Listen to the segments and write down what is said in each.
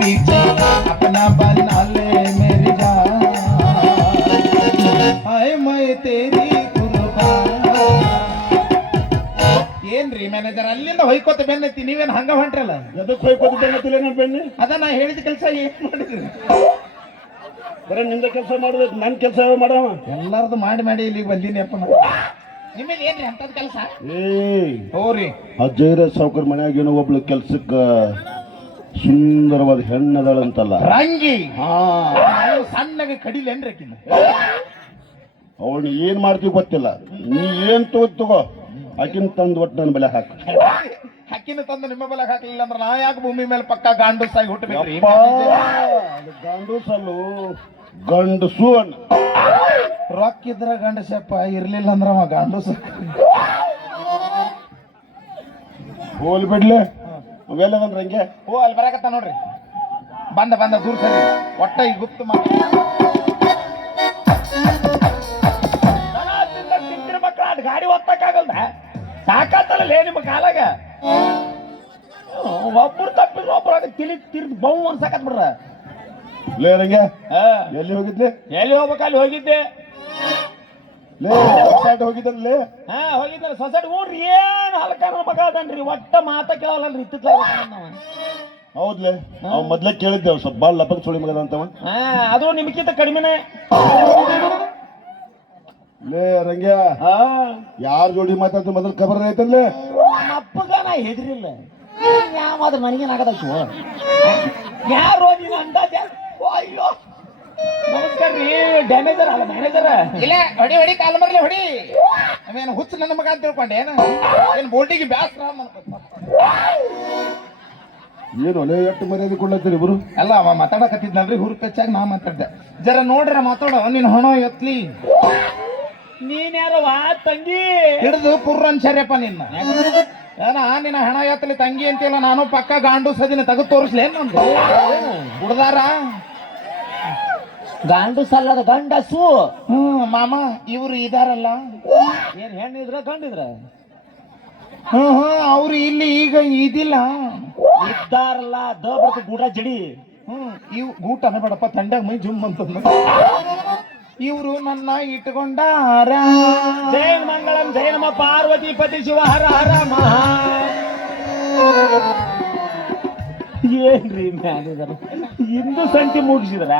पीछे अपना बना ले मेरी जान हाय मैं तेरी ಏನ್ರಿ ಮ್ಯಾನೇಜರ್ ಅಲ್ಲಿಂದ ಹೊಯ್ಕೋತ ಬೆನ್ನೈತಿ ನೀವೇನು ಹಂಗ ಹೊಂಟ್ರಲ್ಲ ಎದಕ್ಕೆ ಹೊಯ್ಕೋತ ಬೆನ್ನತ್ತಿಲ್ಲ ನಾನು ಬೆನ್ನಿ ಅದ ನಾ ಹೇಳಿದ ಕೆಲಸ ಏನ್ ಮಾಡಿದ್ರಿ ಬರೀ ನಿಂದ ಕೆಲಸ ಮಾಡೋದು ನನ್ನ ಕೆಲಸ ಮಾಡವ ಎಲ್ಲಾರ್ದು ಮಾಡಿ ಮಾಡಿ ಇಲ್ಲಿಗೆ ಬಂದೀನಿ ಅಪ್ಪ ನಿಮಗೆ ಏನ್ರಿ ಅಂತದ್ ಕೆಲಸ ಹೋರಿ ಅಜ್ಜಯ್ಯರ ಸಾವುಕಾರ ಮನ್ಯಾಗ ಏನೋ ಒಬ್ಳು ಕೆಲ್ಸಕ್ಕ ಸುಂದರವಾದ ಹೆಣ್ಣದಳಂತಲ್ಲ ರಂಗಿ ಸಣ್ಣಗೆ ಕಡಿಲೇನ್ರಿ ಅವಳು ಏನ್ ಮಾಡ್ತೀವಿ ಗೊತ್ತಿಲ್ಲ ನೀ ಏನ್ ತಗೋ ಆಕಿನ ತಂದು ಒಟ್ಟು ನನ್ನ ಬೆಲೆ ಹಾಕು ಹಕ್ಕಿನ ತಂದು ನಿಮ್ಮ ಬೆಲೆ ಹಾಕಲಿಲ್ಲ ಅಂದ್ರೆ ನಾ ಯಾಕೆ ಭೂಮಿ ಮೇಲೆ ಪಕ್ಕ ಗಾಂಡುಸಾಗಿ ಹುಟ್ಟಬೇಕ್ರಿ ಗಾಂಡುಸಲ್ಲು ಗಂಡಸು ಅಣ್ಣ ರೊಕ್ಕ ಇದ್ರ ಗಂಡಸಪ್ಪ ಇರ್ಲಿಲ್ಲ ಅಂದ್ರ ಅವ ಗಾಂಡುಸ ಹೋಲ್ ಬಿಡ್ಲೆ ಅವೆಲ್ಲದನ್ ರಂಗೆ ಓ ಅಲ್ಲಿ ಬರಾಕತ್ತ ನೋಡ್ರಿ ಬಂದ ದೂರ ಸರಿ ಒಟ್ಟ ಈಗ ಗುಪ್ತ ಮಾಡಿ ಗಾಡಿ ಒತ್ತಕ್ಕಾಗಲ್ದ ಸಾಕಾತಲ್ಲ ನಿಮ್ಮ ಕಾಲಾಗ ಒಬ್ಬರು ತಪ್ಪಿದ್ರು ಒಬ್ಬರು ಅದಕ್ಕೆ ತಿರ್ದು ಬಹು ಅನ್ಸಾಕತ್ ಬಿಡ್ರ ಲೇ ರಂಗೆ ಎಲ್ಲಿ ಹೋಗಿದ್ಲೆ ಎಲ್ಲಿ ಹೋಗ್ಬೇಕು ಅಲ್ಲಿ ಹೋಗಿದ್ದೆ ಲೇ ಸೊಸೈಟಿ ಹೋಗಿದ್ದಲ್ಲೇ ಹೋಗಿದ್ದ ಸೊಸೈಟಿ ನೋಡ್ರಿ ಏನ್ ಹಲ್ಕಾರ ಮಗ ಅದನ್ರಿ ಒಟ್ಟ ಮಾತ ಕೇಳಲ್ಲನ್ರಿ ಇತ್ತಿತ್ತ ಹೌದ್ಲೆ ಅವ್ ಮೊದ್ಲೇ ಕೇಳಿದ್ದೆ ಸ್ವಲ್ಪ ಬಾಳ್ ಲಪಕ್ ಸುಳಿ ಮಗದ ಅಂತವ ಅದು ನಿಮ್ಗಿಂತ ಕಡಿಮೆನೆ ಲೇ ರಂಗ್ಯ ಯಾರ ಜೋಡಿ ಮಾತಾಡ್ತು ಮೊದಲು ಖಬರ್ ಐತಲ್ಲೇ ಅಪ್ಪಗ ನಾ ಹೆದ್ರಿಲ್ಲ ಯಾವ್ದು ನನಗೇನಾಗದೈತು ಯಾರು ನೀನು ಅಂದಾಜ ಅಯ್ಯೋ ನಮಸ್ಕಾರ ರೀ ಡ್ಯಾಮೇಜರ್ ಅಲ್ಲ ಮ್ಯಾನೇಜರ್ ಇಲ್ಲ ಹೊಡಿ ಕಾಲ ಮರ್ಲಿ ಹೊಡಿ ಅವೇನು ಹುಚ್ಚು ನನ್ನ ಮಗ ಅಂತ ತಿಳ್ಕೊಂಡೆ ಏನು ಬೋಲ್ಟಿಗೆ ಬ್ಯಾಸ್ರ ಏನು ಒಳ್ಳೆ ಎಷ್ಟು ಮರ್ಯಾದೆ ಕೊಡ್ಲತ್ತೀರಿ ಇಬ್ರು ಅಲ್ಲ ಅವ ಮಾತಾಡಕತ್ತಿದ್ನಲ್ರಿ ಹುರು ಪೆಚ್ಚಾಗಿ ನಾ ಮಾತಾಡ್ದೆ ಜರ ನೋಡ್ರ ಮಾತಾಡೋ ನೀನು ಹೊಣ ಎತ್ಲಿ ನೀನ್ ಯಾರವ ತಂಗಿ ಹಿಡಿದು ಪುರ್ರಂಚರ್ಯಪ್ಪ ನಿನ್ನ ನಿನ್ನ ಹಣ ಎತ್ತಲಿ ತಂಗಿ ಅಂತಿಲ್ಲ ನಾನು ಪಕ್ಕ ಗಾಂಡು ಸದಿನ ತೆಗೆದು ತೋರಿಸ್ಲೇನ್ ನಮ್ದು ಹುಡ್ದಾರ ಗಾಂಡು ಸಲ್ಲದ ಗಂಡಸು ಮಾಮ ಇವ್ರು ಇದಾರಲ್ಲ ಏನ್ ಹೆಣ್ಣಿದ್ರ ಗಂಡಿದ್ರ ಅವ್ರು ಇಲ್ಲಿ ಈಗ ಇದಿಲ್ಲ ಇದ್ದಾರಲ್ಲ ದೊಡ್ಡ ಗೂಟ ಜಡಿ ಇವ್ ಗೂಟ ಬೇಡಪ್ಪ ತಂಡ್ಯಾಗ ಮೈ ಜುಮ್ ಅಂತಂದ ಇವರು ನನ್ನ ಇಟ್ಕೊಂಡಾರ ಜಯ ಮಂಗಳಂ ಜಯ ನಮ ಪಾರ್ವತಿ ಪತಿ ಶಿವ ಹರ ಹರ ಮಹಾ ಏನ್ರಿ ಮ್ಯಾನೇಜರ್ ಇಂದು ಸಂತಿ ಮುಗಿಸಿದ್ರ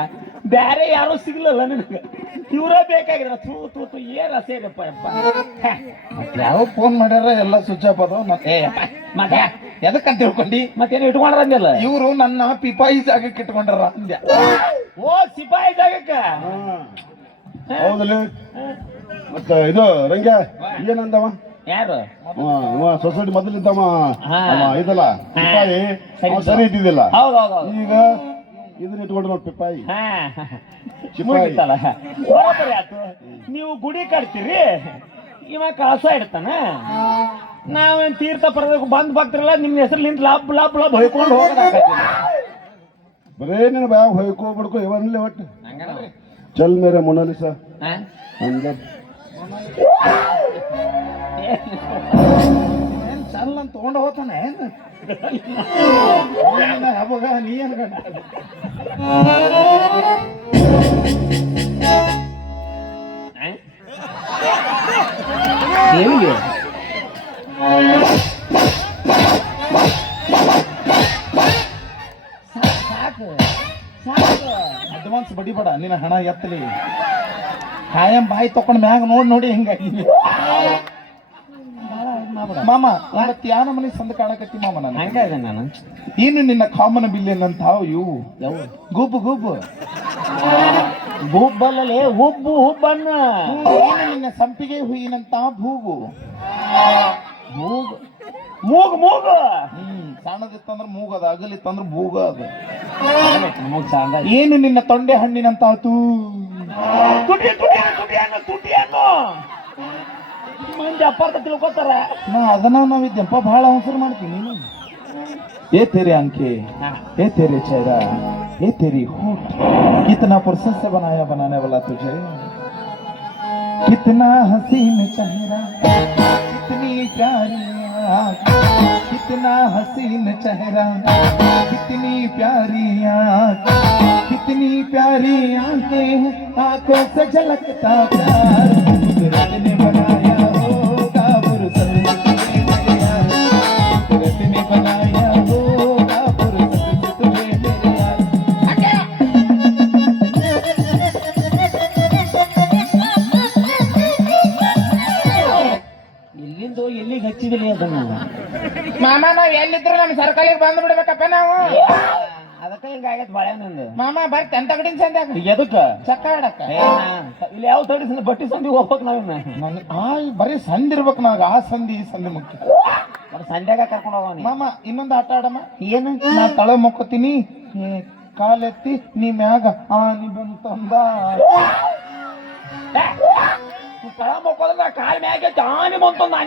ಬ್ಯಾರೆ ಯಾರೋ ಸಿಗ್ಲಲ್ಲ ನಿನಗೆ ಇವರೇ ಬೇಕಾಗಿದ್ರ ತೂ ಏನ್ ಸೇರಪ್ಪ ಯಪ್ಪ ಯಾವ ಫೋನ್ ಮಾಡ್ಯಾರ ಎಲ್ಲ ಸ್ವಿಚ್ ಆಫ್ ಅದು ಮತ್ತೆ ಎದಕ್ಕಂತ ತಿಳ್ಕೊಂಡಿ ಮತ್ತೇನು ಇಟ್ಕೊಂಡ್ರ ಅಂದಲ್ಲ ಇವರು ನನ್ನ ಪಿಪಾಯಿ ಜಾಗಕ್ಕೆ ಇಟ್ಕೊಂಡ್ರ ಅಂದ್ಯ ಓ ಸಿಪಾಯಿ ಜಾಗಕ್ಕ ಹೌದಲ್ಲ ಮತ್ತ ಇದು ರಂಗ್ಯ ಏನಂದವ ಯಾರು ಸೊಸೈಟಿ ಮೊದಲಿದ್ದವ ಇದಲ್ಲ ಪಿಪಾಯಿ ಸರಿ ಇದ್ದಿದ್ದಿಲ್ಲ ಈಗ ಇದನ್ನ ಇಟ್ಕೊಂಡು ನೋಡಿ ಪಿಪಾಯಿ ಬರೋಬ್ಬರಿ ಆತು ನೀವು ಗುಡಿ ಕಟ್ತೀರಿ ಇವ ಕಳಸ ಇಡ್ತಾನ ನಾವೇನ್ ತೀರ್ಥ ಪರದಕ್ಕೆ ಬಂದ್ ಬಾಕ್ತಿರಲ್ಲ ನಿಮ್ ಹೆಸರ್ಲಿಂದ ಲಾಭ ಲಾಭ ಲಾಭ ಹೊಯ್ಕೊಂಡು ಹೋಗೋದಾಗತ್ತೆ ಬರೇ ನೀನು ಬ್ಯಾಗ ಹೊಯ್ಕೋ ಬಿಡ್ಕೋ ಇವನ್ಲೇ ಒಟ್ಟು ಚಲ್ ಮೇರೆ ಮೊನಾಲಿಸಾ ಅಂದರ್ ಚಲ್ ಅಂತ ತಗೊಂಡು ಹೋಗ್ತಾನೆ ಹಬ್ಬಗ ನೀ ಅನ್ಕೊಂಡ ಏನಿಗೆ ಅಡ್ವಾನ್ಸ್ ಬಡಿಬೇಡ ನಿನ್ನ ಹಣ ಎತ್ತಲಿ ಕಾಯಂ ಬಾಯಿ ತಕೊಂಡ್ ಮ್ಯಾಗ ನೋಡಿ ಹಿಂಗಾಗಿ ಮಾಮ ಇವತ್ತು ಯಾವ ಮನೆ ಸಂದ ಕಾಣಕತ್ತಿ ಮಾಮ ನಾನು ಏನು ನಿನ್ನ ಕಾಮನ ಬಿಲ್ಲಿನಂತ ಇವು ಗುಬ್ಬು ಗುಬ್ಬು ಗುಬ್ಬಲ್ಲೇ ಹುಬ್ಬು ಹುಬ್ಬನ್ನ ಏನು ನಿನ್ನ ಸಂಪಿಗೆ ಹೂವಿನಂತ ಭೂಗು ಮೂಗು ಮೂಗು ಮೂಗು ಸಣ್ಣದಿತ್ತಂದ್ರ ಮೂಗದ ಅಗಲಿತ್ತಂದ್ರ ಭೂಗ ಅದು ಏನು ನಿನ್ನ ತೊಂಡೆ ಹಣ್ಣಿನಂತ ತೂ ತುಟಿ ಮಂದಿ ಅಪಾರ್ಥ ತಿಳ್ಕೊತಾರ ನಾ ಅದನ್ನ ನಾವಿದ್ದೆಪ್ಪ ಬಹಳ ಅವಸರ ಮಾಡ್ತೀನಿ ನೀನು ये तेरे आंखें ये तेरे चेहरा ये तेरी होठ कितना फुर्सत से बनाने वाला तुझे कितना हसीन चेहरा कितनी प्यारी कितना हसीन चेहरा कितनी प्यारी आँख कितनी प्यारी आंखें आंखों से झलकता प्यार कुदरत ने बनाया होगा फुर्सत से तुम्हें मेरे यार कुदरत ने बनाया होगा फुर्सत से तुम्हें मेरे यार ಎಲ್ಲಿಂದೋ ಎಲ್ಲಿಗೆ ಹಚ್ಚಿದಿಲ್ಲ ಅದನ್ನ ಮಾಮ ನಾವ್ ಎಲ್ಲಿದ್ರು ನಮ್ ಸರ್ಕಲಿಗೆ ಬಂದ್ ಬಿಡ್ಬೇಕಪ್ಪ ನಾವು ಅದಕ್ಕೆ ಹಿಂಗಾಗೈತೆ ಬಾಳೆ ನಂದು ಮಾಮ ಬರ್ತ ಎಂತ ಕಡಿನ ಸಂದ್ಯಾಗ ಎದಕ್ಕ ಚಕ್ಕ ಆಡಕ್ಕ ಇಲ್ಲಿ ಯಾವ ತಡಿ ಬಟ್ಟಿ ಸಂದಿ ಹೋಗ್ಬೇಕು ನಾವಿನ್ನ ಬರೀ ಸಂಧಿ ಇರ್ಬೇಕು ನನಗೆ ಆ ಸಂಧಿ ಈ ಸಂಧಿ ಮುಖ್ಯ ಸಂಧ್ಯಾಗ ಕರ್ಕೊಂಡು ಹೋಗೋನಿ ಮಾಮ ಇನ್ನೊಂದು ಆಟ ಆಡಮ್ಮ ಏನು ನಾ ತಳ ಮೊಕ್ಕೋತೀನಿ ಕಾಲೆತ್ತಿ ನೀ ಮ್ಯಾಗ ನೀ ಬಂತಂದ ತಳ ಮಕ್ಕೋದ್ರ ಕಾಲ್ ಮ್ಯಾಗ ಆನೆ ಬಂತೊಂದು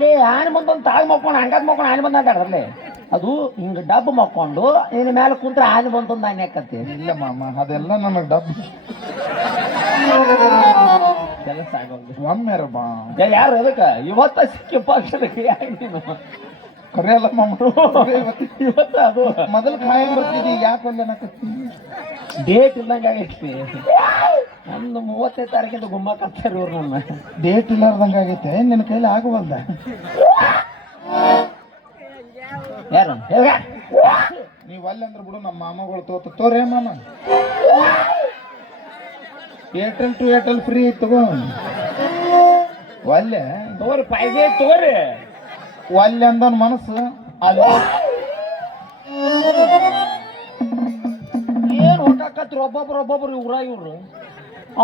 ಲೇ ಆನೆ ಬಂತೊಂದು ತಾಳಿ ಮಕ್ಕೊಂಡು ಹಂಗಾದ್ ಮಕ್ಕೊಂಡು ಆನೆ ಬಂದಾಡ್ರಲ್ಲೇ ಅದು ಹಿಂಗ ಡಬ್ಬ ಮಕ್ಕೊಂಡು ನಿನ್ನ ಮೇಲೆ ಕುಂತ್ರೆ ಆನೆ ಬಂತೊಂದು ಆನೆ ಹಾಕತ್ತೆ ಇಲ್ಲ ಮಾಮ ಅದೆಲ್ಲ ನನಗೆ ಡಬ್ ಕೆಲಸ ಆಗೋದು ಒಮ್ಮೆರ ಬಾ ಯಾರು ಅದಕ್ಕೆ ಇವತ್ತ ಸಿಕ್ಕಿಪ್ಪ ನೀನು ಕರೆಯಲ್ಲ ಮಾಮ ಇವತ್ತ ಅದು ಮೊದಲು ಖಾಯಂ ಬರ್ತಿದ್ದಿ ಯಾಕೆ ಒಂದ್ ಏನಕತ್ತಿ ಡೇಟ್ ಇಲ್ದಂಗ ಆಗೈತಿ ನಂದು 35 ತಾರೀಕಿಂದ ಗುಮ್ಮಕತ್ತಾರ ಇವ್ರು ನನ್ನ ಡೇಟ್ ಇಲ್ಲಾರ್ದಂಗ ಆಗೈತೆ ನಿನ್ನ ಕೈಲಿ ಆಗವಲ್ದ ಯಾರು ಹೇಗ ನೀವ್ ಅಲ್ಲಿ ಅಂದ್ರೆ ಬಿಡು ನಮ್ಮ ಮಾಮಗಳು ತೋರೇ ಮಾಮ ಏರ್ಟೆಲ್ ಟು ಏರ್ಟೆಲ್ ಫ್ರೀ ಐತಿ ತಗೋ ಒಲ್ಲೆ ತೋರಿ ಪಾಯ್ದೆ ತೋರಿ ಒಲ್ಲೆ ಅಂದನ್ ಮನಸ್ಸು ಅಲ್ಲಿ ಏನ್ ಹೊಟ್ಟಾಕತ್ರಿ ಒಬ್ಬೊಬ್ರು ಊರಾಗ ಇವ್ರು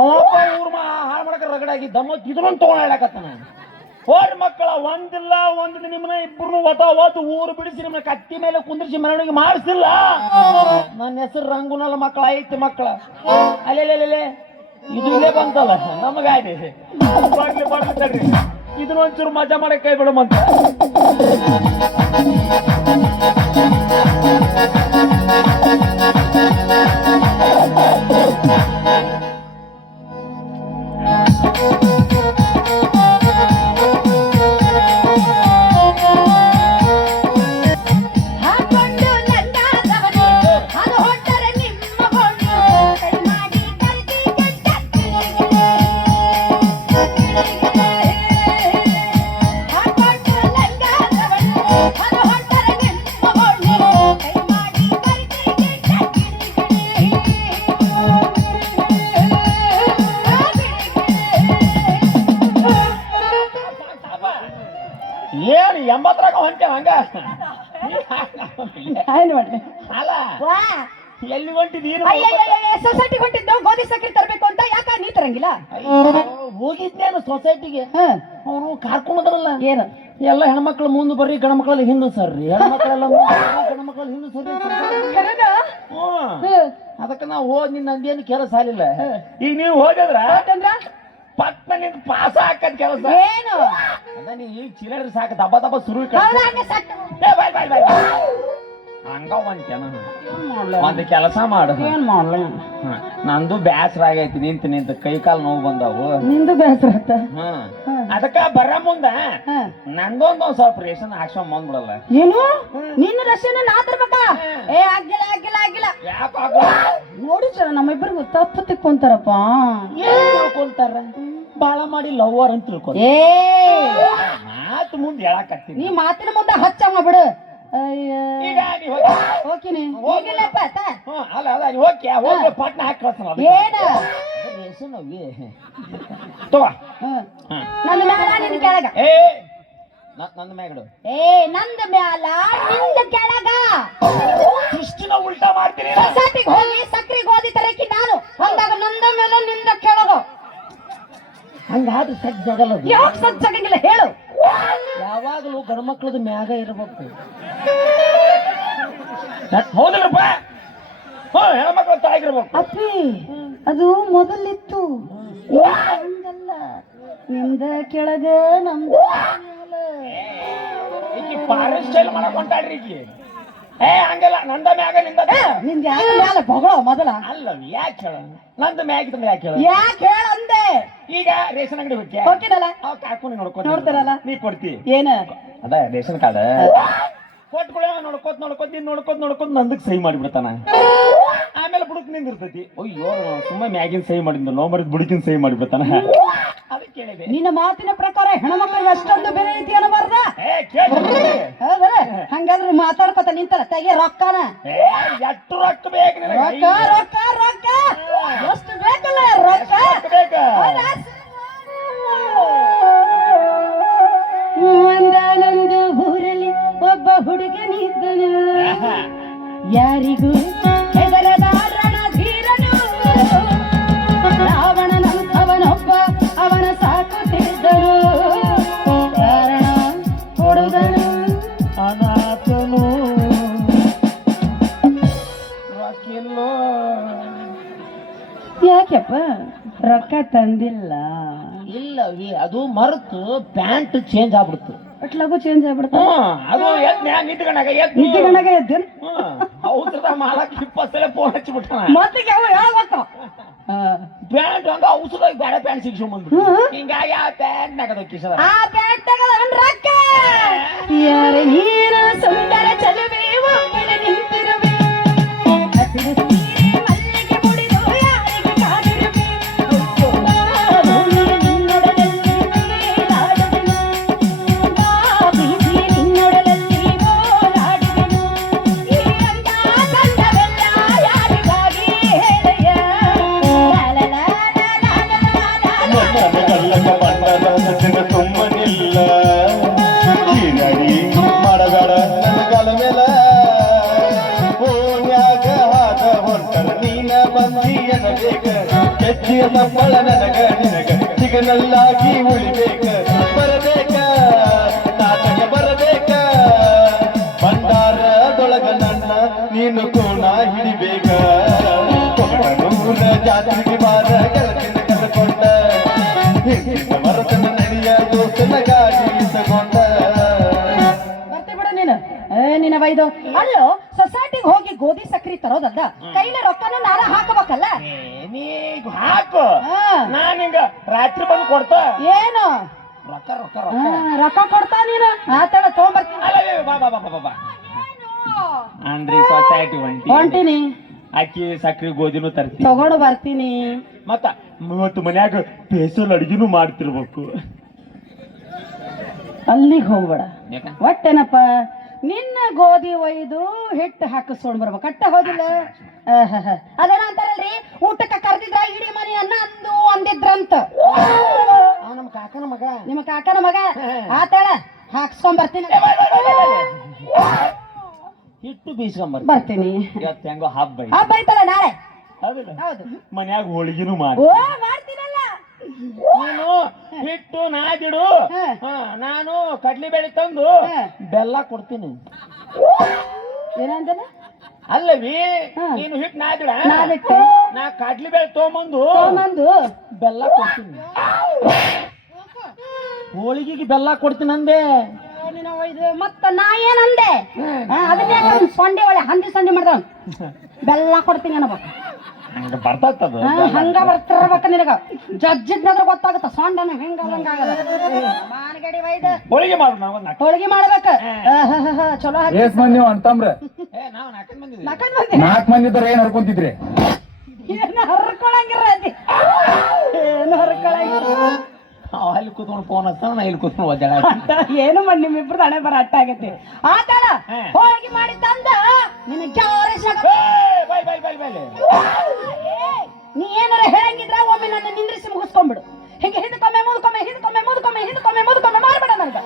ಅವಪ್ಪ ಊರ್ ಹಾಳು ಮಾಡಕ ರಗಡಾಗಿ ದಮ್ಮ ಇದ್ರೊಂದು ತಗೊಂಡ್ ಹೇಳಕತ್ತಾನ ಹೋರಿ ಮಕ್ಕಳ ಒಂದಿಲ್ಲ ಒಂದು ನಿಮ್ಮನ್ನ ಇಬ್ಬರು ಒತ್ತು ಊರು ಬಿಡಿಸಿ ನಿಮ್ಮನ್ನ ಕತ್ತಿ ಮೇಲೆ ಕುಂದ್ರಿಸಿ ಮೆರವಣಿಗೆ ಮಾಡಿಸಿಲ್ಲ ನನ್ನ ಹೆಸರು ರಂಗುನಲ್ಲ ಮಕ್ಕಳ ಐತಿ ಮಕ್ಕಳ ಅಲ್ಲೇ ಇದು ಇಲ್ಲೇ ಬಂತಲ್ಲ ನಮಗಾಯ್ತು ಬಾಡ್ಲಿ ತಡ್ರಿ ಇದನ್ನ ಒಂಚೂರು ಮಜಾ ಮಾಡಕ್ ಕೈ ಬಿಡಮಂತ ಏನು 80 ಹೊಂಟೇವ ಹಂಗ ಅಲ್ಲ ಎಲ್ಲಿ ಹೊಂಟಿದೀರು ಸೊಸೈಟಿ ಹೊಂಟಿದ್ದು ಗೋಧಿ ಸಕ್ಕರೆ ತರಬೇಕು ಅಂತ ಯಾಕ ನೀ ತರಂಗಿಲ್ಲ ಹೋಗಿದ್ನೇನು ಸೊಸೈಟಿಗೆ ಅವನು ಕರ್ಕೊಂಡ್ರಲ್ಲ ಏನು ಎಲ್ಲ ಹೆಣ್ಮಕ್ಳು ಮುಂದೆ ಬರ್ರಿ ಗಣಮಕ್ಳೆಲ್ಲ ಹಿಂದೆ ಸರ್ರಿ ಹೆಣ್ಮಕ್ಳೆಲ್ಲ ಗಣಮಕ್ಳು ಹಿಂದೆ ಸರ್ರಿ ಅದಕ್ಕೆ ನಾವು ಹೋದ್ ನಿನ್ನ ಅಂದೇನು ಕೆಲಸ ಆಗಿಲ್ಲ ಈಗ ನೀವು ಹೋಗಿದ್ರ ಪಟ್ನ ನಿಂತ ಪಾಸ ಹಾಕದ್ ಕೆಲಸ ಏನು ಅದ ನೀ ಈಗ ಚಿಲ್ಲಡ್ರಿ ಸಾಕ ದಬ್ಬ ಸುರು ಹಂಗ ಒಂದ್ ಕೆಲಸ ಮಾಡು ಏನ್ ಮಾಡ್ಲ ನಂದು ಬ್ಯಾಸರ ಆಗೈತಿ ನಿಂತ ಕೈ ಕಾಲು ನೋವು ಬಂದಾವು ನಿಂದು ಬೇಸರ ಆತ ಅದಕ್ಕ ಬರ ಮುಂದ ನಂದೊಂದು ಸ್ವಲ್ಪ ರೇಷನ್ ಹಾಕ್ಸ್ಕೊಂಡ್ ಬಂದ್ಬಿಡಲ್ಲ ಏನು ನಿನ್ನ ರಶಿಯನ್ನ ನಾ ತರ್ಬೇಕಾ ಏ ಆಗಿಲ್ಲ ಯಾಕ ನೋಡಿ ಸರ ನಮ್ಮಿಬ್ಬರಿಗೂ ತಪ್ಪು ತಿಕ್ಕೊಂತಾರಪ್ಪ ಏನ್ ತಿಳ್ಕೊಂತಾರ ಬಾಳ ಮಾಡಿ ಲವ್ವರ್ ಅಂತ ತಿಳ್ಕೊ ಏ ಮಾತು ಮುಂದೆ ಹೇಳಕತ್ತೀನಿ ನೀ ಮಾತಿನ ಮುಂದೆ ಹಚ್ಚಮ್ಮ ಬಿಡು ಈಗ ನೀ ಹೋಗ್ತೀನಿ ಹೋಗಿಲ್ಲಪ್ಪ ಅಲ್ಲ ನೀ ಹೋಗಿ ಪಟ್ನ ಹಾಕಿ ಕಳ್ಸೋಣ ಏನ ರೇಷನ್ ಅವಿ ತಗೋ ನನ್ನ ಮ್ಯಾಲ ನಿನ್ನ ಕೆಳಗ ಏ ನಂದ ಮ್ಯಾಗಡು ಏ ನಂದ ಮ್ಯಾಲ ನಿಂದ ಕೆಳಗ ಇಷ್ಟಿನ ಉಲ್ಟಾ ಮಾಡ್ತೀನಿ ಸೊಸೈಟಿಗೆ ಹೋಗಿ ಸಕ್ರಿ ಗೋಧಿ ತರಕಿ ನಾನು ಅಂದಾಗ ನಂದ ಮೇಲೆ ನಿಂದ ಕೆಳಗ ಹಂಗಾದ್ರೆ ಸಜ್ಜಾಗಲ್ಲ ಯಾಕೆ ಸಜ್ಜಾಗಂಗಿಲ್ಲ ಹೇಳು ಯಾವಾಗಲೂ ಗಂಡ್ಮಕ್ಳದ ಮ್ಯಾಗ ಇರ್ಬೇಕು ಹೌದಿಲ್ಲಪ್ಪ ಹೆಣ್ಮಕ್ಳ ತಾಗಿರ್ಬೇಕು ಅಪ್ಪಿ ಅದು ಮೊದಲಿತ್ತು ಹಂಗಲ್ಲ ನಿಂದ ಕೆಳಗ ನಮ್ದ ಈಗ ಪಾರ ಸ್ಟೈಲ್ ಮಾಡಕ್ ಹೊಂಟಾಡ್ರಿ ಈಗ ಹಂಗಲ್ಲ ನಂದ ಮ್ಯಾಗ ನಿಂದ ನಿಂದ ಯಾಕೆ ಬಗಳೋ ಮೊದಲ ಅಲ್ಲ ಯಾಕೆ ಹೇಳ ನಂದು ಮ್ಯಾಗಿದ್ರೆ ಯಾಕೆ ಹೇಳ ಯಾಕೆ ಹೇಳ ಅಂದೆ ಈಗ ರೇಷನ್ ಅಂಗಡಿ ಹೋಗ್ಯ ಹೋಗ್ತೀನಲ್ಲ ಕಾಕೊಂಡು ನೋಡ್ತಾರಲ್ಲ ನೀ ಕೊಡ್ತಿ ಏನ ಅದ ರೇಷನ್ ಕಾರ್ಡ್ ಕೊಟ್ಕೊಳ್ಳ ನೋಡ್ಕೋತ್ ನೀನ್ ನೋಡ್ಕೋತ್ ನಂದಕ್ ಸಹಿ ಮಾಡಿಬಿಡ್ತಾನ ಆಮೇಲೆ ಬುಡಕ್ ನಿಂದಿರ್ತೈತಿ ಅಯ್ಯೋ ಸುಮ್ಮ ಮ್ಯಾಗಿನ್ ಸಹಿ ಮಾಡಿದ್ನು ನೋಮರಿದ್ ಬುಡಕಿನ್ ಸಹಿ ಮಾಡಿಬಿಡ್ತಾನ ಅದಕ್ಕೆ ಕೇಳಿದೆ ನಿನ್ನ ಮಾತಿನ ಪ್ರಕಾರ ಹೆಣ್ಮಕ್ಳಿಗೆ ಅಷ್ಟೊಂದು ಬೆಲೆ ಐತಿ ಅನ್ನಬಾರ್ದ ಹೌದಲ್ಲ ಹಂಗಾದ್ರೆ ಮಾತಾಡ್ಕೊತ ನಿಂತಲ್ಲ ತೆಗೆ ರೊಕ್ಕನ ಎಷ್ಟು ರೊಕ್ಕ ಬೇಕು ರೊಕ್ಕ ರೊಕ್ಕ ರೊಕ್ಕ ಎಷ್ಟು ಬೇಕಲ್ಲ ರೊಕ್ಕ ಒಂದಾನೊಂದು ಊರಲ್ಲಿ ಒಬ್ಬ ಹುಡುಗನಿದ್ದನು ಯಾರಿಗೂ ಹೆದರದ ರಣಧೀರನು ರಾವಣನಂಥವನೊಬ್ಬ ಅವನ ಸಾಕುತ್ತಿದ್ದನು ಕಾರಣ ಹುಡುಗನು ಅನಾಥನು ರೊಕ್ಕಿಲ್ಲೋ ಯಾಕೆಪ್ಪ ರೊಕ್ಕ ತಂದಿಲ್ಲ ಇಲ್ಲವಿ ಅದು ಮರೆತು ಪ್ಯಾಂಟ್ ಚೇಂಜ್ ಆಗ್ಬಿಡ್ತು ಅಟ್ಲಾಗೂ ಚೇಂಜ್ ಆಗ್ಬಿಡ್ತ ಅದು ನಿಂತ್ಕೊಂಡಾಗ ನಿಂತಿಗಣಗ ಎದ್ದೇನು ಔಷಧ ಮಾಡಕ್ 20 ಸಲ ಫೋನ್ ಹಚ್ಚಿಬಿಟ್ಟಾನ ಮತ್ತೆ ಯಾವ ಹೇಳ್ಬೇಕು ಪ್ಯಾಂಟ್ ಹಂಗ ಔಷಧ ಬೇಡ ಪ್ಯಾಂಟ್ ಸಿಗ್ಸ್ಕೊಂಡ್ಬಂದ್ರು ಹಿಂಗಾಗಿ ಆ ಪ್ಯಾಂಟ್ ನಾಗದ ಕಿಸದ ಆ ಪ್ಯಾಂಟ್ ತಗದವನ್ ರೊಕ್ಕ ಯಾರ ನೀನು ಸುಂದರ ಚಲುವೆ ಒಬ್ಬಳೆ ನಿಂತಿರುವೆ ಹಸಿರು ಸೀರೆ ಮಲ್ಲಿಗೆ ಮುಡಿದು ಯಾರಿಗೆ ಕಾದಿರುವೆ ಭೂಮಿಯ ನಿನ್ನೊಡಲಲ್ಲಿ ಓಲಾಡುವೆನು ಪ್ರೀತಿಯ ನಿನ್ನೊಡಲಲ್ಲಿ ಓಲಾಡುವೆನು ಈ ಅಂದ ಕಂಡವೆಲ್ಲ ಯಾರಿಗಾಗಿ ಹೇಳಯ್ಯ ಕಲ್ಲಕ ಬಣ್ಣದ ಸಚಿನ ತುಂಬನಿಲ್ಲ ಕಿರಡಿ ಮಾಡಬೇಡ ನನಗಲ ಮೇಲ ಓಣ್ಯಾಗ ಹಾಗ ಹೊಂಟರ ನೀನ ಬಂದಿಯನ ಬೇಕ ಹೆಚ್ಚಿನ ಸಂಬಳ ನನಗ ನಿನಗ ಸಿಗನಲ್ಲಾಗಿ ಉಳಿಬೇಕ ಬರಬೇಕ ನಾಟಕ ಬರಬೇಕ ಭಂಡಾರದೊಳಗ ನನ್ನ ನೀನು ಕೋಣ ಹಿಡಿಬೇಕ ಕೊಟ್ಟನೂರ ಜಾತಿಗೆ ಬಾರ ಗೆಳತಿನ ಕರ್ಕೊಂಡ ಹಿಂದಿನ ಮರತನ ನಡೆಯ ದೋಸ್ತನ ಗಾಡಿ ತಗೊಂಡ ಬರ್ತಿ ಬಿಡು ನೀನು ನಿನ್ನ ವೈದು ಅಲ್ಲೋ ಸೊಸೈಟಿಗೆ ಹೋಗಿ ಗೋಧಿ ಸಕ್ರಿ ತರೋದಲ್ಲ ಕೈಲಿ ರೊಕ್ಕನ ನಾರ ಹಾಕಬೇಕಲ್ಲ ನೀ ಹಾಕು ಹಾ. ನಾನ್ ಹಿಂಗ ರಾತ್ರಿ ಬಂದು ಕೊಡ್ತ ಏನು ರೊಕ್ಕ ರೊಕ್ಕ ಹಾ, ರೊಕ್ಕ ರೊಕ್ಕ ಕೊಡ್ತಾ ನೀನು ಆತಳ ತಗೊಂಬರ್ತೀನಿ ಅಲ್ಲ ಬಾ ಬಾ ಬಾ ಬಾ ಬಾ ಅಂದ್ರಿ ಸೊಸೈಟಿ ಹೊಂಟಿನಿ ಅಕ್ಕಿ ಸಕ್ರಿ ಗೋಧಿನೂ ತರ್ತಿ ತಗೊಂಡು ಬರ್ತೀನಿ ಮತ್ತ ಇವತ್ತು ಮನ್ಯಾಗ ಸ್ಪೆಷಲ್ ಅಡ್ಗಿನೂ ಮಾಡ್ತಿರ್ಬೇಕು ಅಲ್ಲಿಗೆ ಹೋಗ್ಬೇಡ ಯಾಕ? ಒಟ್ಟೇನಪ್ಪ ನಿನ್ನ ಗೋಧಿ ಒಯ್ದು ಹಿಟ್ಟು ಹಾಕಿಸ್ಕೊಂಡ್ ಬರ್ಬೇಕು ಅಟ್ಟ ಹೋದಿಲ್ಲ ಅದೇನ ಅಂತಾರಲ್ರಿ ಊಟಕ್ಕೆ ಕರೆದಿದ್ರ ಇಡೀ ಮನೆ ಅನ್ನ ಅಂದಿದ್ರಂತ ನಮ್ಮ ಕಾಕನ ಮಗ ನಿಮ್ಮ ಕಾಕನ ಮಗ ಆತಳ ಹಾಕ್ಸ್ಕೊಂಡ್ ಬರ್ತೀನಿ ಹಿಟ್ಟು ಬೀಸ್ಕೊಂಬರ್ ಬರ್ತೀನಿ ಇವತ್ತು ಹೆಂಗೋ ಹಬ್ಬ ಐತಿ. ಹಬ್ಬ ಐತಲ್ಲ ನಾಳೆ ಹೌದಿಲ್ಲ ಹೌದು ಮನ್ಯಾಗ ಹೋಳಿಗೆನೂ ಮಾಡಿ ಓ ಮಾಡ್ತೀನಲ್ಲ ನೀನು ಹಿಟ್ಟು ನಾದಿಡು ಹಾ. ಹಾ, ನಾನು ಕಡ್ಲಿ ಬೇಳೆ ತಂದು ಹಾ. ಬೆಲ್ಲ ಕೊಡ್ತೀನಿ ಏನಂತಾನೆ ಅಲ್ಲವಿ ಹಾ. ನೀನು ಹಿಟ್ಟು ನಾದಿಡ ನಾದಿಟ್ಟೆ. ನಾ ಕಡ್ಲಿ ಬೇಳೆ ತಗೊಂಬಂದು ತಗೊಂಬಂದು ಬೆಲ್ಲ ಕೊಡ್ತೀನಿ ಹೋಳಿಗೆಗೆ ಬೆಲ್ಲ ಕೊಡ್ತೀನಿ ಅಂದೆ ಮತ್ತ ನಾ ಏನಂದೆ ಅದನ್ನ ಯಾಕೆ ಸೊಂಡೆ ಒಳ್ಳೆ ಹಂದಿ ಸೊಂಡೆ ಮಾಡ್ದ ಬೆಲ್ಲ ಕೊಡ್ತೀನಿ ಅನ್ನಬೇಕು ಹಂಗ ಬರ್ತದ ಹಂಗ ಬರ್ತಿರ್ಬೇಕ ನಿನಗ ಜಜ್ಜಿದ್ನದ್ರ ಗೊತ್ತಾಗತ್ತ ಸೊಂಡನ ಹೆಂಗ ಹಂಗಾಗದ ಮಾನಗಡಿ ವೈದ ಹೋಳಿಗೆ ಮಾಡು ನಾವು ಹೋಳಿಗೆ ಮಾಡ್ಬೇಕ ಚಲೋ ಹಾಕಿ ಎಷ್ಟ್ ಮಂದಿ ನೀವು ಅಂತಂಬ್ರ ನಾವು ನಾಲ್ಕು ಮಂದಿ ನಕಂಡ್ ಬಂದಿ 4 ಮಂದಿ ಇದ್ರ ಏನ್ ಹರ್ಕೊಂತಿದ್ರಿ ಏನು ಹರ್ಕೊಳಂಗಿರ ಏನು ಹರ್ಕೊಳಂಗಿರ ಅಲ್ಲಿ ಕೂತ್ಕೊಂಡು ಫೋನ್ ಹಚ್ತಾನ ನಾ ಇಲ್ಲಿ ಕೂತ್ಕೊಂಡು ಒದ್ದಾಡ ಏನು ಮಾಡಿ ನಿಮ್ಮಿಬ್ರದ್ದು ಹಣೆ ಬರ ಅಟ್ಟ ಆಗತ್ತೆ ಆತಳ ಹೋಳಿಗೆ ಮಾಡಿ ತಂದ ನಿನ್ನ ಬೈ ಬೈ ಬೈ ಬೈ ನೀ ಏನಾರ ಹೇಳಂಗಿದ್ರ ಒಮ್ಮೆ ನನ್ನ ನಿಂದ್ರಿಸಿ ಮುಗಿಸ್ಕೊಂಡ್ಬಿಡು ಹಿಂಗೆ ಹಿಂದಕೊಮ್ಮೆ ಮುದ್ಕೊಮ್ಮೆ ಹಿಂದಕೊಮ್ಮೆ ಮುದ್ಕೊಮ್ಮೆ ಹಿಂದಕೊಮ್ಮೆ ಮುದ್ಕೊಮ್ಮೆ ಮಾಡ್ಬೇಡ ನನಗ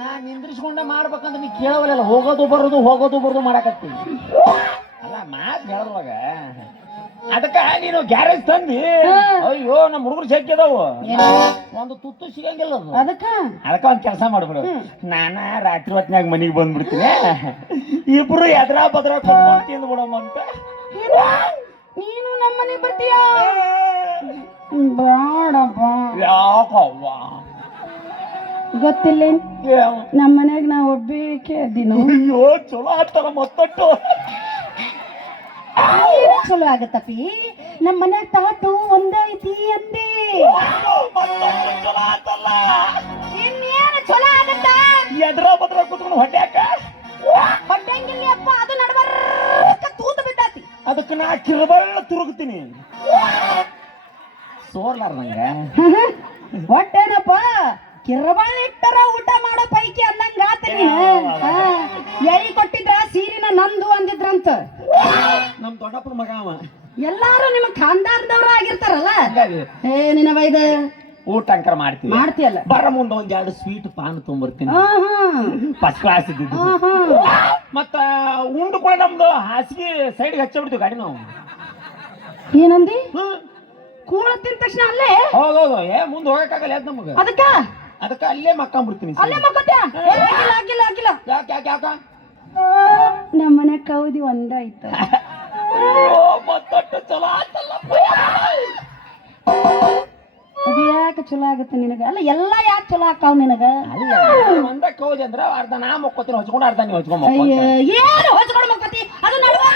ನಾ ನಿಂದ್ರಿಸ್ಕೊಂಡೆ ಮಾಡ್ಬೇಕಂದ್ರೆ ನೀ ಕೇಳವಲ್ಲ ಹೋಗೋದು ಬರೋದು ಮಾಡಕತ್ತಿ ಅಲ್ಲ ಮಾತು ಹೇಳದ್ರೊಳಗ ಅದಕ್ಕ ನೀನು ಗ್ಯಾರೇಜ್ ತಂದಿ ಅಯ್ಯೋ ನಮ್ಮ ಹುಡುಗರು ಜಗ್ಗಿ ಅದಾವು ಒಂದು ತುತ್ತು ಸಿಗಂಗಿಲ್ಲ ಅದು ಅದಕ್ಕ ಒಂದ್ ಕೆಲಸ ಮಾಡ್ಬಿಡು ನಾನ ರಾತ್ರಿ ಹೊತ್ನ್ಯಾಗ ಮನಿಗೆ ಬಂದ್ಬಿಡ್ತೀನಿ ಇಬ್ರು ಎದ್ರ ಬದ್ರ ಕೊಂಡ್ಕೊಂಡು ತಿಂದು ಬಿಡಮ್ಮ ಅಂತ ನೀನು ನಮ್ಮನೆ ಬರ್ತೀಯ ಬೇಡಪ್ಪ ಯಾಕವ್ವ ಗೊತ್ತಿಲ್ಲ ನಮ್ಮ ಮನ್ಯಾಗ ನಾ ಒಬ್ಬೇಕೆ ಅದಿನ ಅಯ್ಯೋ ಚಲೋ ಆಗ್ತಾರ ಮತ್ತಟ್ಟು ಚಲೋ ಆಗತ್ತಪ್ಪಿ ನಮ್ಮ ಮನ್ಯಾಗ ತಾಟು ಒಂದೈತಿ ಅಂದೆ ಮತ್ತಟ್ಟು ಚಲೋ ಆತಲ್ಲ ಇನ್ನೇನು ಚಲೋ ಆಗತ್ತ ಎದ್ರ ಬದ್ರ ಕುತ್ಕೊಂಡು ಹೊಡ್ಯಾಕ ಹೊಟ್ಟಂಗಿಲ್ಲ ಅಪ್ಪ ಅದು ನಡ್ಬರ್ಕ ತೂತ ಬಿದ್ದಾತಿ ಅದಕ್ಕೆ ನಾ ಕಿರ್ಬಳ್ಳ ತುರುಗ್ತೀನಿ ಸೋರ್ಲಾರ್ದಂಗ ಹೊಟ್ಟೆನಪ್ಪ ಕಿರ್ಬಾಳ ಇಟ್ಟರ ಊಟ ಮಾಡೋ ಪೈಕಿ ಅಂದಂಗ ಆತೀನಿ ಎಳಿ ಕೊಟ್ಟಿದ್ರ ಸೀರಿನ ನಂದು ಅಂದಿದ್ರಂತ ನಮ್ ದೊಡ್ಡಪ್ಪನ ಮಗ ಅವ ಎಲ್ಲಾರು ನಿಮ್ಮ ಖಾನ್ದಾರದವ್ರ ಆಗಿರ್ತಾರಲ್ಲ ಹಂಗಾಗಿ ನಿನ್ನ ವೈದ ಊಟ ಅಂಕರ ಮಾಡ್ತೀವಿ ಮಾಡ್ತೀಯಲ್ಲ ಬರ ಮುಂದೆ ಒಂದೆರಡು ಸ್ವೀಟ್ ಪಾನ್ ತೊಗೊಂಬರ್ತೀನಿ ಫಸ್ಟ್ ಕ್ಲಾಸ್ ಇದ್ದಿದ್ದು ಮತ್ತ ಉಂಡು ಕೂಡ ನಮ್ದು ಹಾಸಿಗೆ ಸೈಡ್ಗೆ ಹಚ್ಚಬಿಡ್ತೀವಿ ಗಾಡಿ ನಾವು ಏನಂದಿ ಕೂಳ ತಿಂದ ತಕ್ಷಣ ಅಲ್ಲೇ ಹೌದೌದು ಮುಂದೆ ಹೋಗಕ್ಕಾಗಲ್ಲ ಅದ್ ನಮಗ ಅದಕ್ಕೆ ಅಲ್ಲೇ ಮಕ್ಕೊಂಡ್ಬಿಡ್ತೀನಿ ಅಲ್ಲೇ ಮಕ್ಕೋತ್ಯಾ ಆಗಿಲ್ಲ ಆಗಿಲ್ಲ ಆಗಿಲ್ಲ ಯಾಕೆ ಯಾಕೆ ಯಾಕ ನಮ್ಮ ಮನೆ ಕೌದಿ ಒಂದಾಯ್ತ ಮತ್ತಟ್ಟು ಚಲೋ ಆತಲ್ಲ ಅದ್ಯಾಕೆ ಚಲೋ ಆಗುತ್ತೆ ನಿನಗ ಅಲ್ಲ ಎಲ್ಲ ಯಾಕೆ ಚಲೋ ಆಕಾವ್ ನಿನಗ ಒಂದ ಕೌದಿ ಅಂದ್ರ ಅರ್ಧ ನಾ ಮಕ್ಕೋತೀನಿ ಹೊಚ್ಕೊಂಡು ಅರ್ಧ ನೀವು ಹೊಚ್ಕೊಂಡ್ ಅಯ್ಯ ಏನು ಹೊಚ್ಕೊಂಡು ಮಕ್ಕೋತಿ ಅದು ನಡುವ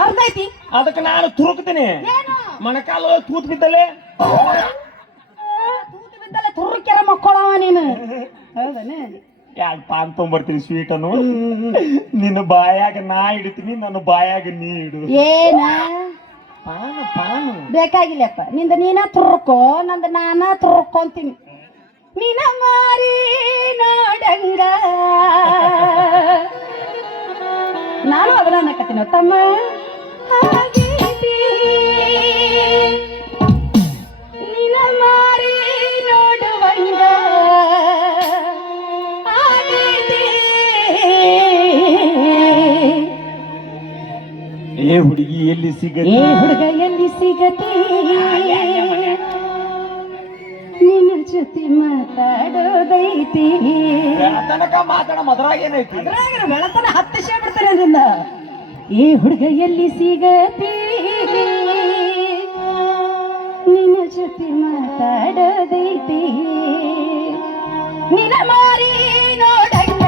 ಹರ್ದೈತಿ ಅದಕ್ಕೆ ನಾನು ತುರುಕ್ತೀನಿ ಏನು ಮೊಣಕಾಲು ತೂತ್ ಬಿದ್ದಲೆ ತೂತು ಬಿದ್ದಲ್ಲ ತುರುಕ್ಯಾರ ಮಕ್ಕಳವ ನೀನು ಹೌದನೇ ಯಾಕೆ ಪಾನ್ ತೊಗೊಂಬರ್ತೀನಿ ಸ್ವೀಟ್ ಅನ್ನು ನಿನ್ನ ಬಾಯಾಗ ನಾ ಇಡ್ತೀನಿ ನನ್ನ ಬಾಯಾಗ ನೀ ಇಡು ಏನ ಪಾನು ಪಾನು ಬೇಕಾಗಿಲ್ಲಪ್ಪ ನಿಂದ ನೀನ ತುರ್ಕೋ ನಂದ ನಾನ ತುರ್ಕೊಂತೀನಿ ನಿನ ಮಾರಿ ನೋಡಂಗ ನಾನು ಅದನ್ನ ಅನ್ನಕತ್ತೀನಿ ತಮ್ಮ ಹಾಗೈತಿ ನಿನ ಮಾರಿ ನೋಡುವಂಗ ಏ ಹುಡುಗಿ ಎಲ್ಲಿ ಸಿಗತಿ ಏ ಹುಡುಗ ಎಲ್ಲಿ ಸಿಗತಿ ನಿನ್ನ ಜೊತೆ ಮಾತಾಡೋದೈತಿ ತನಕ ಮಾತಾಡ ಮದ್ರಾಗ ಏನೈತಿ ಬೆಳತನ ಹತ್ತಿಸ ಬಿಡ್ತಾರೆ ಅದನ್ನ ಏ ಹುಡುಗ ಎಲ್ಲಿ ಸಿಗತಿ ನಿನ್ನ ಜೊತೆ ಮಾತಾಡೋದೈತಿ ನಿನ್ನ ಮಾರಿ ನೋಡಂಗ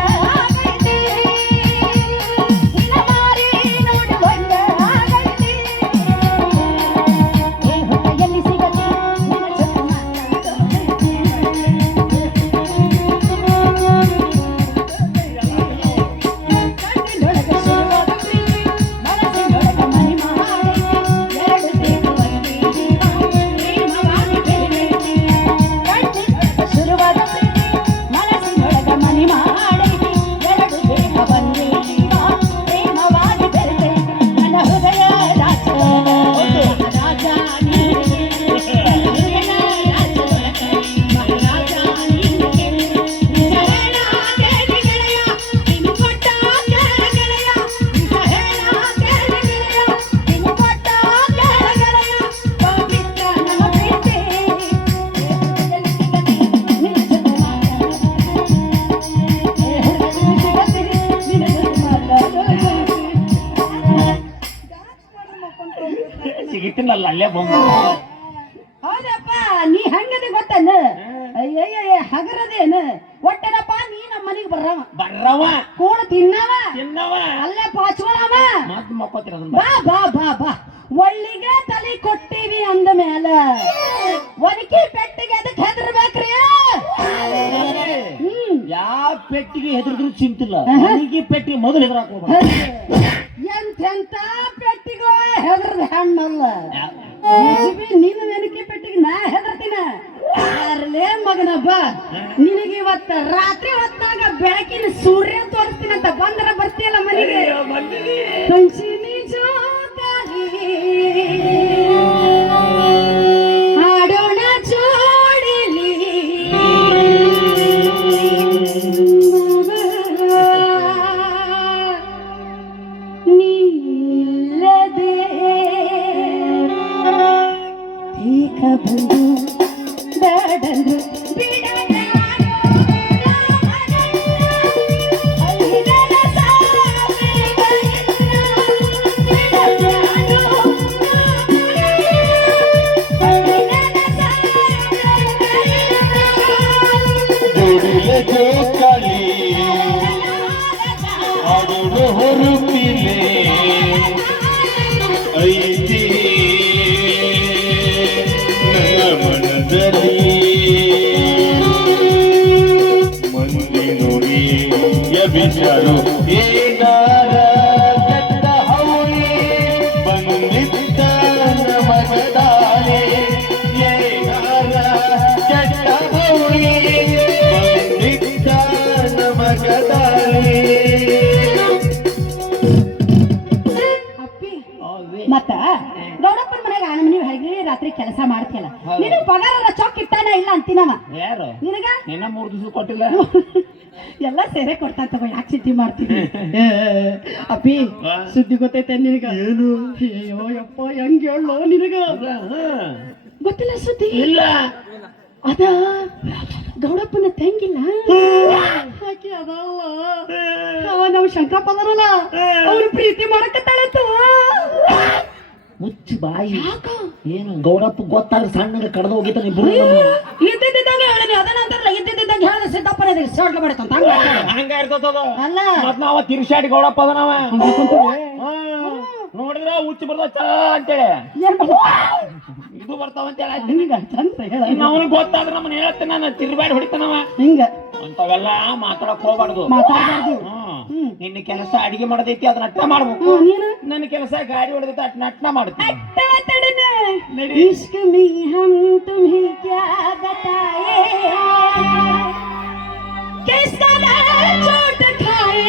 ಸಿಗಿಟ್ಟಿನಲ್ಲ ಅಲ್ಲೇ ಬಂದು ಹೌದಪ್ಪ ನೀ ಹಂಗದೆ ಗೊತ್ತನ ಅಯ್ಯಯ್ಯ ಹಗರದೇನ ಒಟ್ಟನಪ್ಪ ನೀ ನಮ್ಮ ಮನೆಗೆ ಬರ್ರವ ಕೂಡ ತಿನ್ನವ ಅಲ್ಲೇ ಪಾಚ್ಕೊಳವ ಮತ್ ಮಕ್ಕೋತಿರ ಬಾ ಬಾ ಬಾ ಬಾ ಒಳ್ಳಿಗೆ ತಲೆ ಕೊಟ್ಟಿವಿ ಅಂದ ಮೇಲ ಒನಕಿ ಪೆಟ್ಟಿಗೆ ಅದಕ್ಕೆ ಹೆದರ್ಬೇಕ್ರಿ ಯಾವ ಪೆಟ್ಟಿಗೆ ಹೆದರಿದ್ರು ಚಿಂತಿಲ್ಲ ನನಗೆ ಪೆಟ್ಟಿಗೆ ಮೊದಲು ಹೆದರಾಕ ಎಂತೆಂತ ಪೆಟ್ಟಿಗೆ ಹೆದರ್ದ ಹೆಣ್ಣಲ್ಲ ನಿನ್ನ ನೆನಕಿ ಪೆಟ್ಟಿಗೆ ನಾ ಹೆದರ್ತೀನ ಯಾರಲೇ ಮಗನ ಬಾ ನಿನಗೆ ಇವತ್ತ ರಾತ್ರಿ ಹೊತ್ತಾಗ ಬೆಳಕಿನ ಸೂರ್ಯ ತೋರಿಸ್ತೀನಂತ ಬಂದ್ರ ಬರ್ತೀಯಲ್ಲ ಮನೆಗೆ ಕಂಚಿನಿ ಜೋತಾಗಿ ಹಾಡೋಣ ಜೋಡಿಲಿ ನೀಲ್ಲದೆ ಏಕ ಬಂದು ಬೇಡಂದು ಜೋಡಿಲೆ ಐತಿ ನನ್ನ ಮನದಲ್ಲಿ ಮಂದಿ ನೋಡಿ ಎಬಿಸರು ಏನಾರ ಕೆಟ್ಟ ಹೌಳಿ ಬಂದಿದ್ದ ನಮಗದಾನೆ ಏನಾರ ಕೆಟ್ಟ ಹೌಳಿ ಬಂದಿದ್ದ ನಮಗದಾನೆ ಅಪ್ಪಿ ಮತ್ತ ಗೌಡಪ್ಪನ ಮನೆಗ ನೀವು ಹಳಗಿ ರಾತ್ರಿ ಕೆಲಸ ಮಾಡ್ತಿಯಲ್ಲ ನೀನು ಪಗಾರ ಚೌಕ್ ಇಟ್ಟಾನ ಇಲ್ಲ ಅಂತೀನವ ಯಾರು ನಿನಗ ನಿನ್ನ 3 ದಿವಸ ಕೊಟ್ಟಿಲ್ಲ ಎಲ್ಲ ಸೇರೆ ಕೊಡ್ತಾ ತಗೋ ಯಾಕೆ ಚಿಂತೆ ಮಾಡ್ತೀನಿ ಅಪ್ಪಿ ಸುದ್ದಿ ಗೊತ್ತೈತೆ ನಿನಗ ಏನು ಅಯ್ಯೋ ಯಪ್ಪ ಹೆಂಗ್ ಹೇಳೋ ನಿನಗ ಗೊತ್ತಿಲ್ಲ ಸುದ್ದಿ ಇಲ್ಲ ಅದ ಗೌಡಪ್ಪನ ತಂಗಿಲ್ಲ ಆಕಿ ಅದಲ್ಲ ಅವ ನಾವು ಶಂಕರಪ್ಪ ಅದರಲ್ಲ ಅವ್ರು ಪ್ರೀತಿ ಮಾಡಕತ್ತಾಳಂತ ಮುಚ್ಚಿ ಬಾಯಿ ಏನು ಗೌಡಪ್ಪ ಗೊತ್ತಾದ್ರೆ ಸಣ್ಣಗೆ ಕಡ್ದು ಹೋಗಿತ್ತ ಇದ್ದಿದ್ದಾಗ ಹೇಳಿ ಅದನ್ನ ಅಂತಾರಲ್ಲ ಇದ್ದಿದ್ದಾಗ ಹೇಳಿದ್ರೆ ಸಿದ್ದಪ್ಪನ ಸೋಟ್ಲ ಮಾಡತ್ತಂತ ಹಂಗ ಇರ್ತದ ಅಲ್ಲ ಮತ್ ನಾವ ತಿರ್ಸಾಡಿ ಗೌಡಪ್ಪ ಅದನವ ನೋಡಿದ್ರ ಹುಚ್ಚಿ ಬರ್ದ ಚ ಅಂತೇಳಿ ಇದು ಬರ್ತಾವಂತೇಳಿ ಹಿಂಗ ಚಂದ ಹೇಳ ಅವನಿಗೆ ಗೊತ್ತಾದ್ರೆ ನಮ್ಮನ್ನ ಹೇಳ್ತೇನೆ ನಾನು ತಿರ್ಬ್ಯಾಡಿ ಹೊಡಿತಾನವ ಹಿಂಗ ಅಂತವೆಲ್ಲ ಮಾತಾಡಕ್ ಹೋಗ್ಬಾರ್ದು ಮಾತಾಡ್ಬಾರ್ದು ನಿನ್ನ ಕೆಲಸ ಅಡಿಗೆ ಮಾಡದೈತಿ ಅದನ್ನ ನಟ್ಟ ಮಾಡ್ಬೇಕು ನೀನು ನನ್ನ ಕೆಲಸ ಗಾಡಿ ಹೊಡೆದೈತಿ ಅಟ್ ನಟ್ನ ಮಾಡ್ತೀನಿ इश्क में हम तुम्हें क्या बताए किसका चोट खाए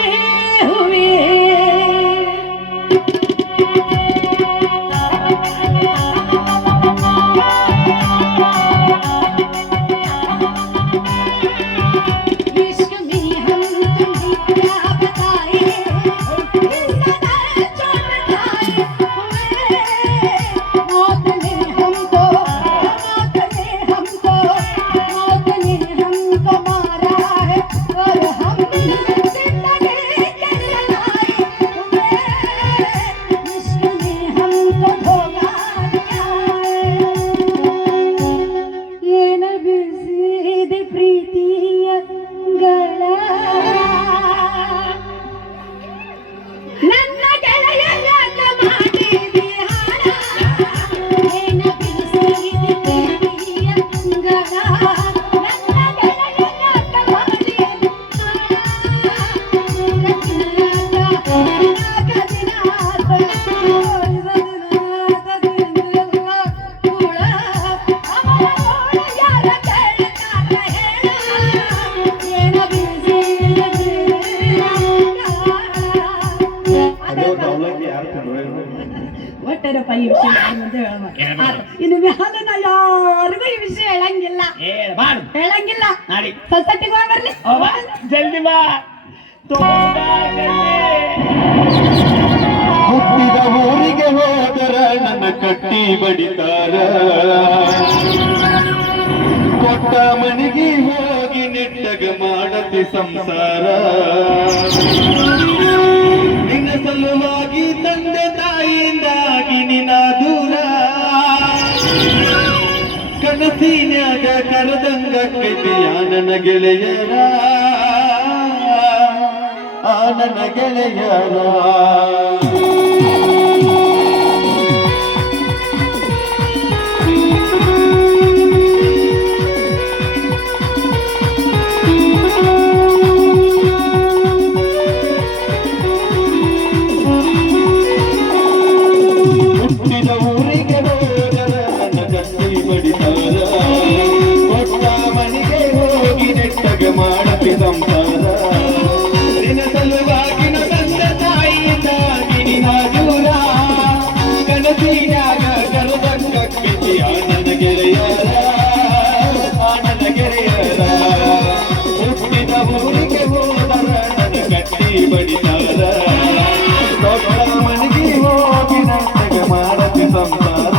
हुए इश्क में हम तुम्हें क्या बताए किसका चोट खाए हुए मौत ने हमको मारा है और हम जिंदगी के सलाए हुए इश्क ने हमको धोखा दिया है ये नबिसिद प्रीतिಯ ಗಳ ನನ್ನ ಗೆಳೆಯ ಯಾಕ ಮಾಡಿದಿ ಹಾಳ ಏನ ಬಿಡಿಸಿದ ಪ್ರೀತಿಯ ಗಳ ನನ್ನ ಗೆಳೆಯ ಯಾಕ ಮಾಡಿದಿ ಹಾಳ ಒಟ್ಟರಪ್ಪ ಈ ವಿಷಯ ಮುಂದೆ ಇನ್ನು ಮ್ಯಾಲನ ಯಾರಿಗೂ ಈ ವಿಷಯ ಹೇಳಂಗಿಲ್ಲ ಹೇಳಂಗಿಲ್ಲ ನಾಡಿ ಸೊಸೈಟಿಗೆ ಹೋಗಿ ಬರ್ಲಿ ಜಲ್ದಿ ಬಾ ಹುಟ್ಟಿದ ಊರಿಗೆ ಹೋದರ ನನ್ನ ಕಟ್ಟಿ ಬಡಿತಾರ ಕೊಟ್ಟ ಮನೆಗೆ ಹೋಗಿ ನೆಟ್ಟಗ ಮಾಡತಿ ಸಂಸಾರ ನಿನ್ನ ಸಲುವಾಗಿ ತಂದೆ ತಾಯಿಯಿಂದಾಗಿ ನಿನ್ನ ದೂರ ಕನಸಿನ್ಯಾಗ ಕರೆದಂಗ ಕೈತಿಯ ನನ್ನ ಗೆಳೆಯರ ನನ್ನ ಗೆಳೆಯರ ಹುಟ್ಟಿದ ಊರಿಗೆ ಹೋದರ ನನ್ನ ಕಟ್ಟಿ ಬಡಿತಾರ ಕೊಟ್ಟ ಮನೆಗೆ ಹೋಗಿ ನೆಟ್ಟಗ ಮಾಡತಿ ಸಂಸಾರ ನಿನ್ನ ಸಲುವಾಗಿ ತಂದೆ ತಾಯಿಯಿಂದಾಗಿ ನಿನ್ನ ದೂರ ಕನಸಿನ್ಯಾಗ ಕರೆದಂಗ ಕೈತಿಯ ನನ್ನ ಗೆಳೆಯರ ನನ್ನ ಗೆಳೆಯರ ಹುಟ್ಟಿದ ಊರಿಗೆ ಹೋದರ ನನ್ನ ಕಟ್ಟಿ ಬಡಿತಾರ ದೊಡ್ಡ ಮನೆಗೆ ಹೋಗಿ ನೆಟ್ಟಗ ಮಾಡತಿ ಸಂಸಾರ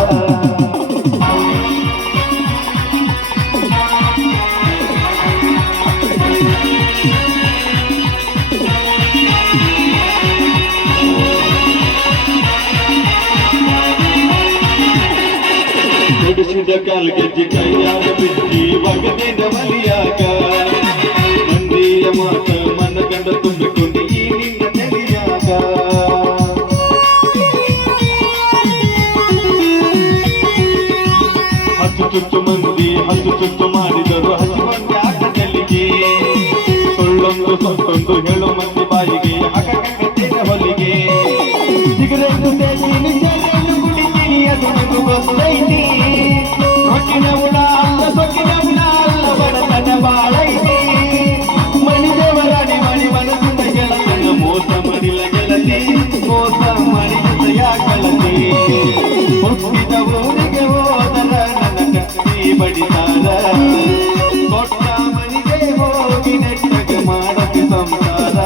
ಬಿಡಿಸಿದ ಕಾಲ್ಗೆಜ್ಜೆ ಕೈಯಾಗ ಬಿಚ್ಚಿ ಒಗದಿದ ಮಲಿಯಾಗ ಮಂದಿಯ ಮಾತ ಮನಗಂಡ ತುಂಬಿಕೊಂಡು ಈ ನಿನ್ನ ನೆಲೆಯಾಗ ಚುಚ್ಚು ಮಂದಿ ಹಸು ಚುಚ್ಚು ಮಾಡಿದರು ಹಸಿಗೊಂದು ಆಟ ಚೆಲ್ಲಿಗೆ ಸುಳ್ಳೊಂದು ಸೊತ್ತೊಂದು ಹೇಳು ಮಂದಿ ಬಾಯಿಗೆ ಹಾಕಕತ್ತೇನೆ ಹೊಲಿಗೆ ಸಿಗರೇಟು ಸೇತೀನಿ ಜೇನು ಕುಡಿತೀನಿ ಅದು ನಿಮಗೂ ಗೊತ್ತೈತಿ ರೊಕ್ಕಿನ ಹುಳ ಅಲ್ಲ ಸೊಕ್ಕಿನ ಹುಳ ಅಲ್ಲ ಬಡತನ ಬಾಳೈತಿ ಮಣಿ ದೇವರಾಣಿ ಮಣಿ ಮನಸ್ಸಿನ ಗೆಳತನ ಮೋಸ ಮಾಡಿಲ್ಲ ಗೆಳತಿ ಮೋಸ ಮಾಡಿದ ಯಾಕಳತಿ ಹುಟ್ಟಿದ ಊರಿಗೆ ಹೋದರ ನನ್ನ ಕಟ್ಟಿ ಬಡಿತಾರ ಕೊಟ್ಟ ಮನಿಗೆ ಹೋಗಿ ನೆಟ್ಟಗೆ ಮಾಡಕ್ಕೆ ಸಂಸಾರ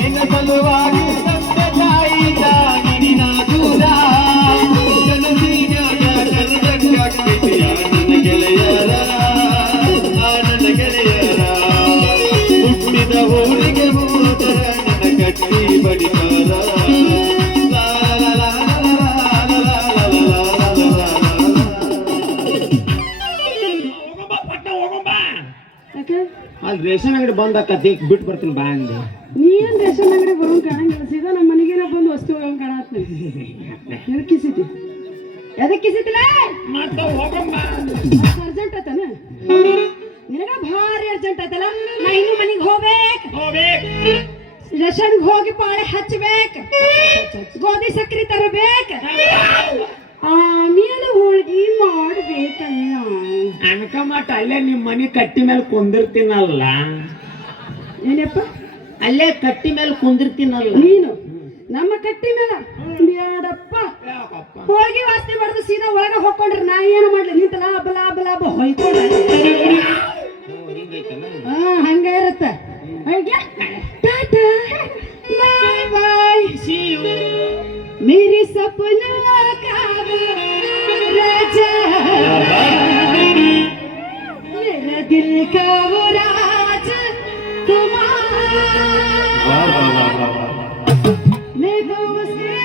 ನಿನ್ನ ಸಲುವಾಗಿ ತಂದೆ ತಾಯಿ ಜಾಗಿನ ದೂರ ಕನಸಿನಾಗ ಕರೆದಕ್ಕಾಗ್ತಿದೆಯ ನನ್ನ ಗೆಳೆಯರ ನನ್ನ ಗೆಳೆಯರ ಹುಟ್ಟಿದ ಊರಿಗೆ ಹೋದರ ನನ್ನ ಕಟ್ಟಿ ಬಡಿತಾರ ಯಾಕೆ ಅಲ್ಲಿ ರೇಷನ್ ಅಂಗಡಿ ಬಂದ್ ಆಕತಿ ಬಿಟ್ಟು ಬರ್ತೀನಿ ಬಾ ಅಂದೆ ನೀನ್ ರೇಷನ್ ಅಂಗಡಿ ಬರೋಂಗ್ ಕಾಣಂಗಿಲ್ಲ ಸೀದಾ ನಮ್ಮ ಮನೆಗೇನ ಬಂದು ವಸ್ತು ಹೋಗಂಗ್ ಕಾಣತ್ತೀನಿ ಎದಕ್ಕೆ ಕಿಸಿತಿ ಎದಕ್ಕೆ ಕಿಸಿತಿಲ್ಲ ಮತ್ತೆ ಹೋಗಮ್ಮ ಅರ್ಜೆಂಟ್ ಆಯ್ತಾನ ನಿನಗ ಭಾರಿ ಅರ್ಜೆಂಟ್ ಆಯ್ತಲ್ಲ ನಾ ಇನ್ನು ಮನೆಗೆ ಹೋಗ್ಬೇಕು ರೇಷನ್ಗೆ ಹೋಗಿ ಪಾಳೆ ಹಚ್ಚಬೇಕು ಗೋಧಿ ಸಕ್ಕರೆ ತರಬೇಕು ಆಮೇಲೆ ಹೋಳ್ಗಿ ಮಾಡ್ಬೇಕಲ್ಲ ಅನ್ಕಮಟ ಅಲ್ಲೇ ನಿಮ್ಮ ಮನೆ ಕಟ್ಟಿ ಮೇಲೆ ಕುಂದಿರ್ತೀನಲ್ಲ ಏನಪ್ಪ ಅಲ್ಲೇ ಕಟ್ಟಿ ಮೇಲೆ ಕುಂದಿರ್ತೀನಲ್ಲ ನೀನು ನಮ್ಮ ಕಟ್ಟಿ ಮೇಲೆ ಬೇಡಪ್ಪ ಹೋಳ್ಗಿ ವಾಸನೆ ಮಾಡಿದ್ರು ಸೀದಾ ಒಳಗ ಹೋಗ್ಕೊಂಡ್ರೆ ನಾ ಏನು ಮಾಡ್ಲಿ ನಿಂತಲ್ಲ ಬಲಾ ಬಲಾ ಹೊಯ್ಕೊಂಡ್ರೆ ಹಂಗ ಇರತ್ತ ಟಾಟಾ ಬಾಯ್ ಬಾಯ್ मेरी सपना का राजा मेरा दिल का वो राज तुम्हारा मैं तो उसके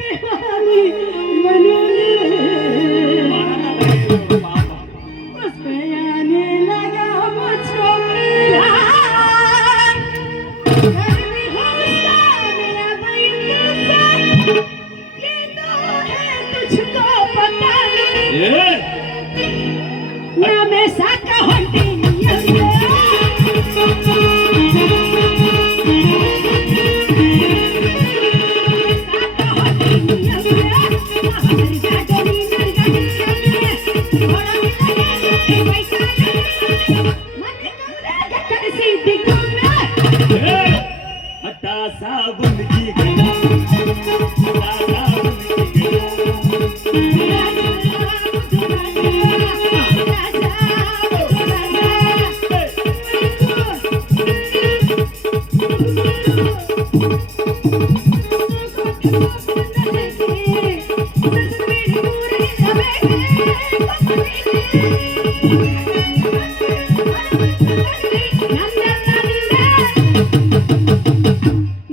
दीवानी मनोले उस पे आने लगा मुझको मैं साका होती साबुन की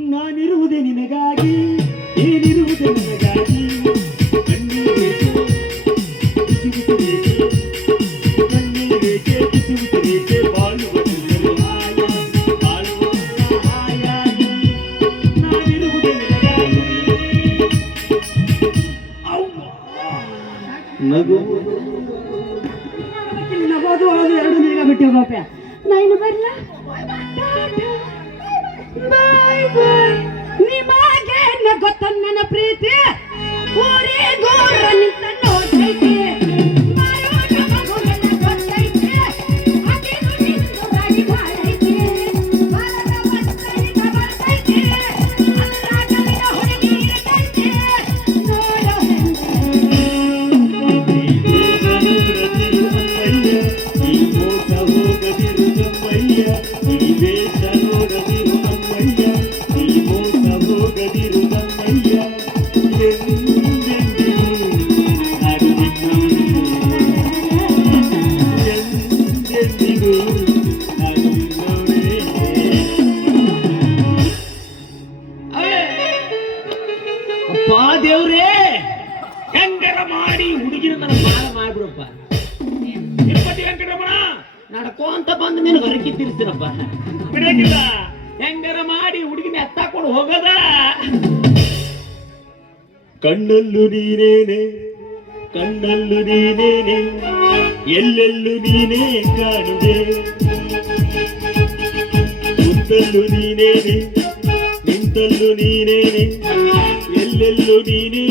ನಾನಿರುವುದೇ ನಿನಗಾಗಿ ಏನಿರುವುದೇ ನನಗಾಗಿ ಕಣ್ಣೀರೇಕೆ ಕಿಸುವುದೇಕೆ ಬಾಳುವುದಿಲ್ಲ ಹಾಯಾಗಿ ನಾನಿರುವುದೇ ನಿನಗಾಗಿ ನಗು ನಗೋದು ಅಳೋದು ಎರಡು ನಿನಗ ಬಿಟ್ಟಿರೋಪ ನಾ ಇನ್ನು ಬರ್ಲಾ ಬಾಯ್ ಬಾಯ್ ನಿಮಗೆ ಗೊತ್ತ ನನ್ನ ಪ್ರೀತಿ ಊರಿಗೂ ನಿಂತ ನೋಡ್ತೈತಿ ದೇವ್ರೇ ಹೆಂಗರ ಮಾಡಿ ಹುಡುಗಿನ ನನ್ನ ಮಾಲ ಮಾಡ್ಬಿಡಪ್ಪ 20 ವೆಂಕಟರಮಣ ನಡ್ಕೊಂತ ಬಂದು ನಿನಗೆ ಹೊರಕಿ ತಿರ್ಸ್ತೀರಪ್ಪ ಬಿಡಂಗಿಲ್ಲ ಹೆಂಗರ ಮಾಡಿ ಹುಡುಗಿನ ಎತ್ತಾಕೊಂಡು ಹೋಗದ ಕಣ್ಣಲ್ಲೂ ನೀನೇನೆ ಕಣ್ಣಲ್ಲೂ ನೀನೇನೆ ಎಲ್ಲೆಲ್ಲೂ ನೀನೇ ಕಾಣುವೆ ಕುಂತಲ್ಲೂ ನೀನೇನೆ ನಿಂತಲ್ಲೂ ನೀನೇನೆ ಎಲ್ಲೆಲ್ಲೂ ನೀನೇ